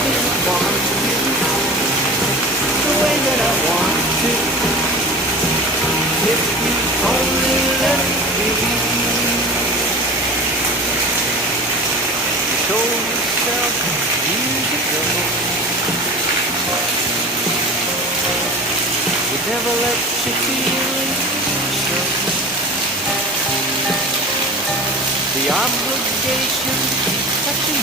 me want you the way that I want to. If you only let me be. You told yourself years ago would never let your feelings show. The obligation keeps touching